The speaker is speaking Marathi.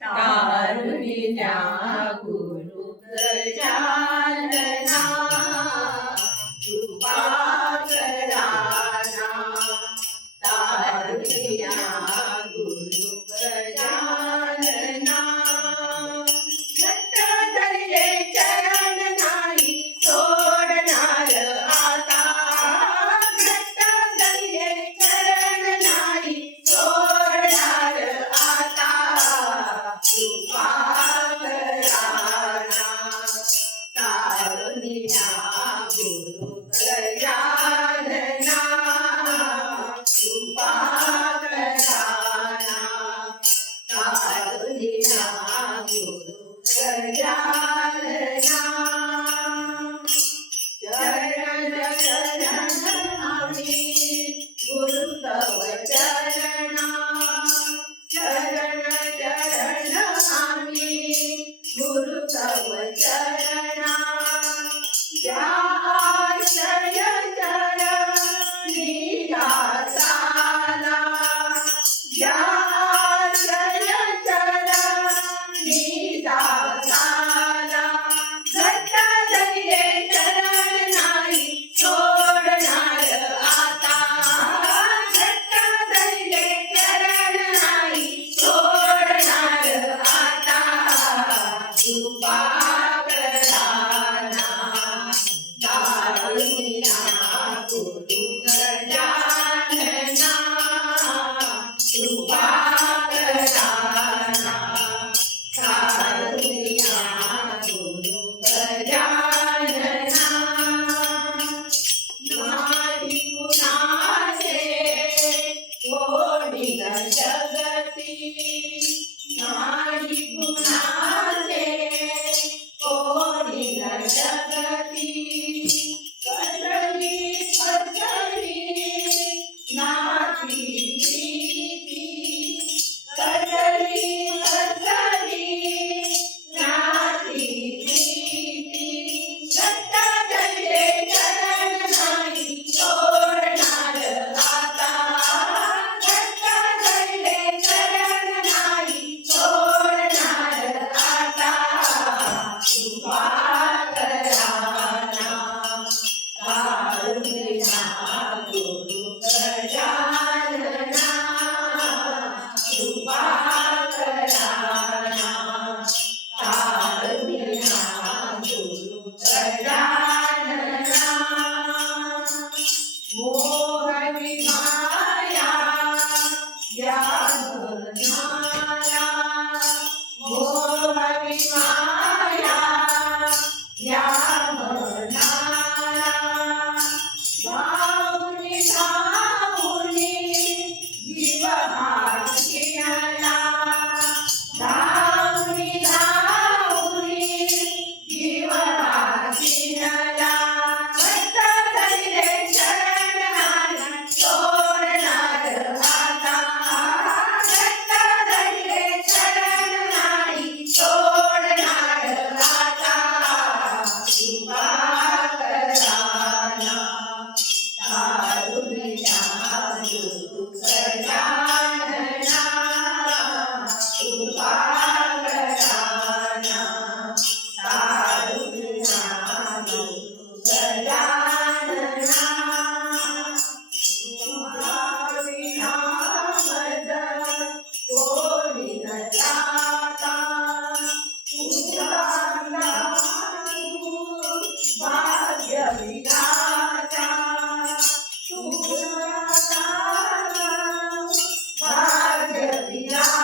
तारुण्या गुरु गजानना कृपा कराना तारुण्या गुरु गजानना घट्ट धरले चरण नाही सोडणार आता घट्ट धरले चरण नाही सोडणार आता कृपा कराना तारुण्या गुरु गजानना कृपा कराना तारुण्या गुरु गजानना चरण चरण आम्ही गुरु तव चरणा चरण चरण आम्ही गुरु तव चरणा या आश्रय चरणी दासाला या आश्रय चरणी दासाला घट्ट धरले चरण नाही सोडणार आता घट्ट धरले चरण नाही सोडणार आता कृपा कराना तारुण्या गुरु गजानना कृपा कराना तारुण्या गुरु गजानना नाही कुणाचे कोणी जगती नाही कुणाचे कोणी जगती कसली कसली नाती प्रीती कसली कसली नाती प्रीती घट्ट धरले चरण नाही सोडणार आता घट्ट धरले चरण नाही सोडणार आता कृपा कराना तारुण्या गुरु गजानना कृपा कराना तारुण्या गुरु गजानना मोहनी माया या मनाला मोहनी माया या मनाला भावनी भावनी जीव हाशियाला धावनी धावनी जीव हाशियाला घट्ट धरले चरण नाही सोडणार आता घट्ट धरले चरण नाही सोडणार आता कृपा कराना तारुण्या गुरु गजानना कृपा कराना तारुण्या गुरु गजानना विना मज कोणी न जाता तुझा भाग्य विधाता तुझा भाग्य विधाता